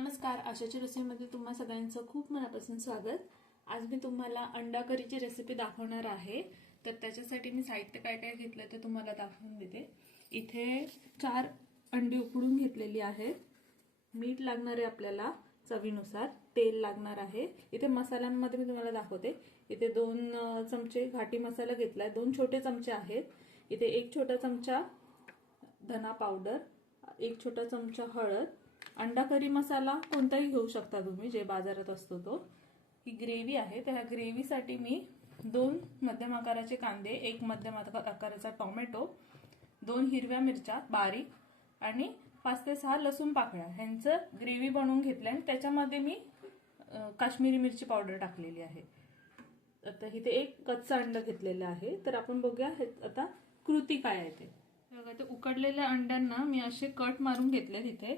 नमस्कार आशाच्या रेसिपीमध्ये तुम्हा सगळ्यांचं खूप मनापासून स्वागत. आज मी तुम्हाला अंडा करीची रेसिपी दाखवणार आहे. तर त्याच्यासाठी मी साहित्य काय काय घेतलं ते तुम्हाला दाखवून देते. इथे चार अंडी उकडून घेतलेली आहेत. मीठ लागणार आहे आपल्याला चवीनुसार तेल लागणार आहे. इथे मसाल्यांमध्ये मी तुम्हाला दाखवते. इथे दोन चमचे घाटी मसाला घेतला आहे दोन छोटे चमचे आहेत. इथे एक छोटा चमचा धना पावडर एक छोटा चमचा हळद अंडा करी मसाला कोणताही घेऊ शकता तुम्ही जे बाजारात असतो तो. ही ग्रेव्ही आहे. तर ह्या ग्रेव्हीसाठी मी दोन मध्यम आकाराचे कांदे एक मध्यम आकाराचा टोमॅटो दोन हिरव्या मिरच्या बारीक आणि पाच ते सहा लसूण पाकळ्या. ह्यांचं ग्रेव्ही बनवून घेतलं आणि त्याच्यामध्ये मी काश्मीरी मिरची पावडर टाकलेली आहे. आता इथे एक कच्चा अंडा घेतलेलं आहे. तर आपण बघूया हे आता कृती काय आहे ते. बघा ते उकडलेल्या अंड्यांना मी असे कट मारून घेतले तिथे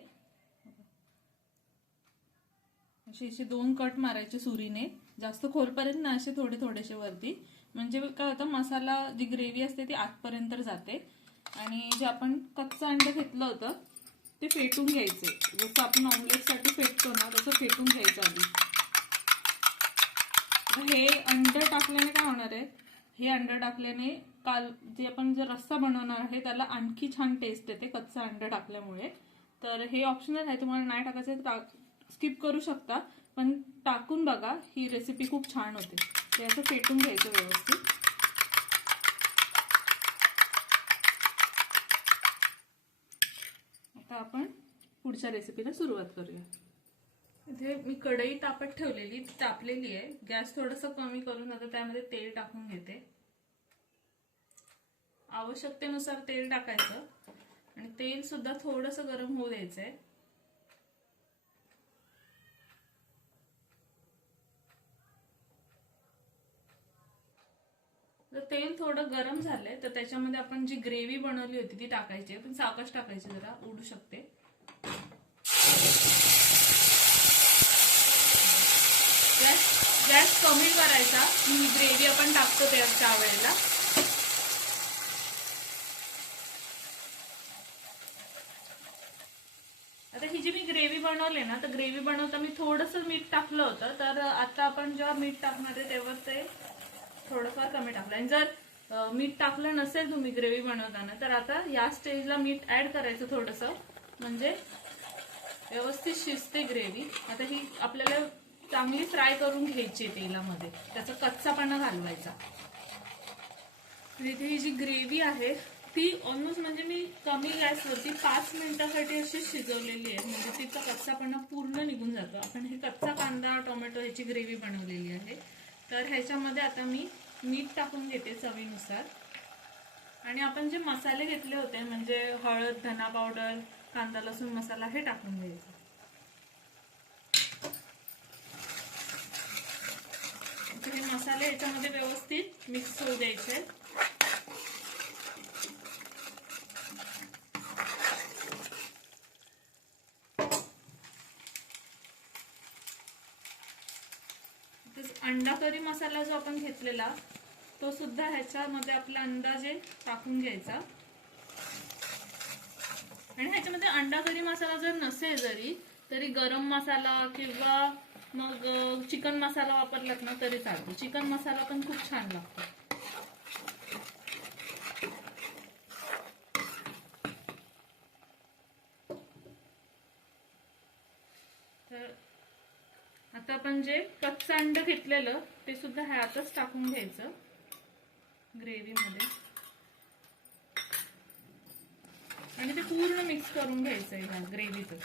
असे असे दोन कट मारायचे सुरीने. जास्त खोलपर्यंत ना असे थोडे थोडेसे वरती. म्हणजे काय होतं मसाला जी ग्रेव्ही असते ती आतपर्यंत जाते. आणि जे आपण कच्चं अंडं घेतलं होतं ते फेटून घ्यायचे. जसं आपण ऑमलेटसाठी फेटतो ना तसं फेटून घ्यायचं आधी. हे अंड टाकल्याने काय होणार आहे? हे अंड टाकल्याने काल जे आपण जे रस्सा बनवणार आहे त्याला आणखी छान टेस्ट येते कच्चा अंड टाकल्यामुळे. तर हे ऑप्शनल आहे तुम्हाला नाही टाकायचं तर स्किप करू शकता पण टाकून बघा ही रेसिपी खूप छान होते. ते असं फेटून घ्यायचं व्यवस्थित. आता आपण पुढच्या रेसिपीला सुरुवात करूया. इथे मी कढई तापत ठेवलेली तापलेली आहे. गॅस थोडस कमी करून आता त्यामध्ये तेल टाकून घेते. आवश्यकतेनुसार तेल टाकायचं. आणि तेल सुद्धा थोडस गरम होऊ द्यायचंय. जर तेल थोडं गरम झालंय तर त्याच्यामध्ये आपण जी ग्रेव्ही बनवली होती ती टाकायची पण सावकाश टाकायची जरा उडू शकते. गॅस गॅस कमी करायचा. ही ग्रेव्ही आपण टाकतो त्या वेळेला. आता ही जी मी ग्रेव्ही बनवली ना तर ग्रेव्ही बनवता मी थोडंसं मीठ टाकलं होतं तर आता आपण जेव्हा मीठ टाकणार आहे तेव्हा ते थोडंफार कमी टाकलं. आणि जर मीठ टाकलं नसेल तुम्ही ग्रेव्ही बनवताना तर आता या स्टेजला मीठ ऍड करायचं थोडंसं. म्हणजे व्यवस्थित शिजते ग्रेव्ही. आता ही आपल्याला चांगली फ्राय करून घ्यायची तेलामध्ये. त्याचा कच्चापणा घालवायचा. इथे ही जी ग्रेव्ही आहे ती ऑलमोस्ट म्हणजे मी कमी गॅसवरती पाच मिनिटासाठी अशी शिजवलेली आहे. म्हणजे तिचा कच्चापणा पूर्ण निघून जातो. आपण हे कच्चा कांदा टोमॅटो ह्याची ग्रेव्ही बनवलेली आहे. तर ह्याच्यामध्ये आता मी मीठ टाकून घेते चवीनुसार. आणि आपण जे मसाले घेतले होते म्हणजे हळद धना पावडर कांदा लसूण मसाला हे टाकून घ्यायचं. हे मसाले याच्यामध्ये व्यवस्थित मिक्स होऊ द्यायचे. अंडा करी मसाला जो आपण घेतलेला तो सुद्धा ह्याच्यामध्ये आपला अंदाजे टाकून घ्यायचा. आणि ह्याच्यामध्ये अंडा करी मसाला जर नसेल जरी तरी गरम मसाला किंवा मग चिकन मसाला वापरलात ना तरी चालतो. चिकन मसाला पण खूप छान लागतो. तर आता आपण जे कच्चं अंड घेतलेलं ते सुद्धा ह्यातच टाकून घ्यायचं. ग्रेव्हीमध्ये. आणि ते पूर्ण मिक्स करून घ्यायचं ह्या ग्रेव्हीतच.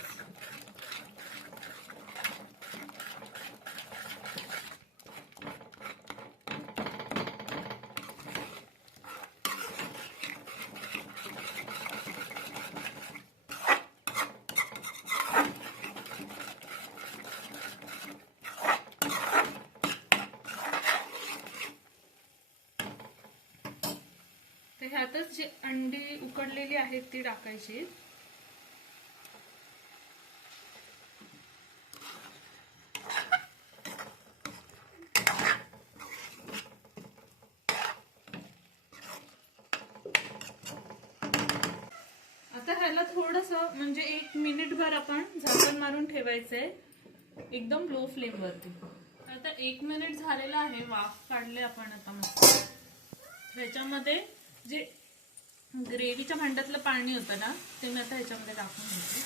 म्हणजे ह्यातच जे अंडी उकडलेली आहेत ती टाकायची. आता ह्याला थोडस म्हणजे एक मिनिटभर आपण झाकण मारून ठेवायचंय. एकदम लो फ्लेम वरती. आता एक मिनिट झालेला आहे वाफ काढले आपण आता मस्त. ह्याच्यामध्ये जे ग्रेव्हीच्या भांड्यातलं पाणी होतं ना ते मी आता ह्याच्यामध्ये टाकून घेते.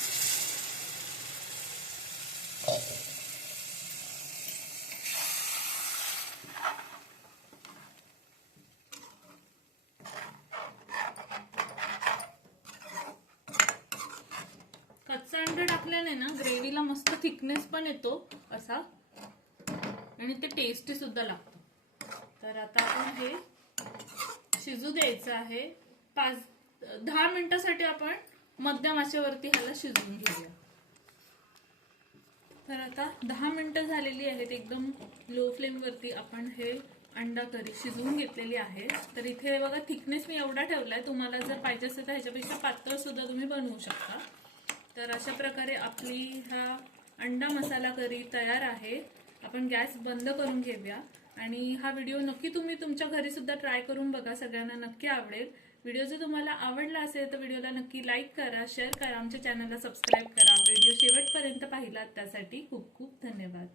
कच्चा अंडा टाकल्याने ना ग्रेव्हीला मस्त थिकनेस पण येतो असा. आणि ते टेस्टी सुद्धा लागतो. तर आता आपण हे शिजू द्यायचं आहे. पाच दहा मिनिटासाठी आपण मध्यम आचेवरती ह्याला शिजवून घेऊया. तर आता दहा मिनिटं झालेली आहेत. एकदम लो फ्लेम वरती आपण हे अंडा करी शिजवून घेतलेली आहे. तर इथे बघा थिकनेस मी एवढा ठेवलाय. तुम्हाला जर पाहिजे असेल तर ह्याच्यापेक्षा पातळ सुद्धा तुम्ही बनवू शकता. तर अशा प्रकारे आपली हा अंडा मसाला करी तयार आहे. आपण गॅस बंद करून घेऊया. आणि हा व्हिडिओ नक्की तुम्ही तुमच्या घरी सुद्धा ट्राय करून बघा सगळ्यांना नक्की आवडेल. व्हिडिओ जर तुम्हाला आवडला असेल तर व्हिडिओला नक्की लाईक करा शेअर करा आमच्या चॅनलला सबस्क्राईब करा. व्हिडिओ शेवटपर्यंत पाहिलात त्यासाठी खूप खूप धन्यवाद.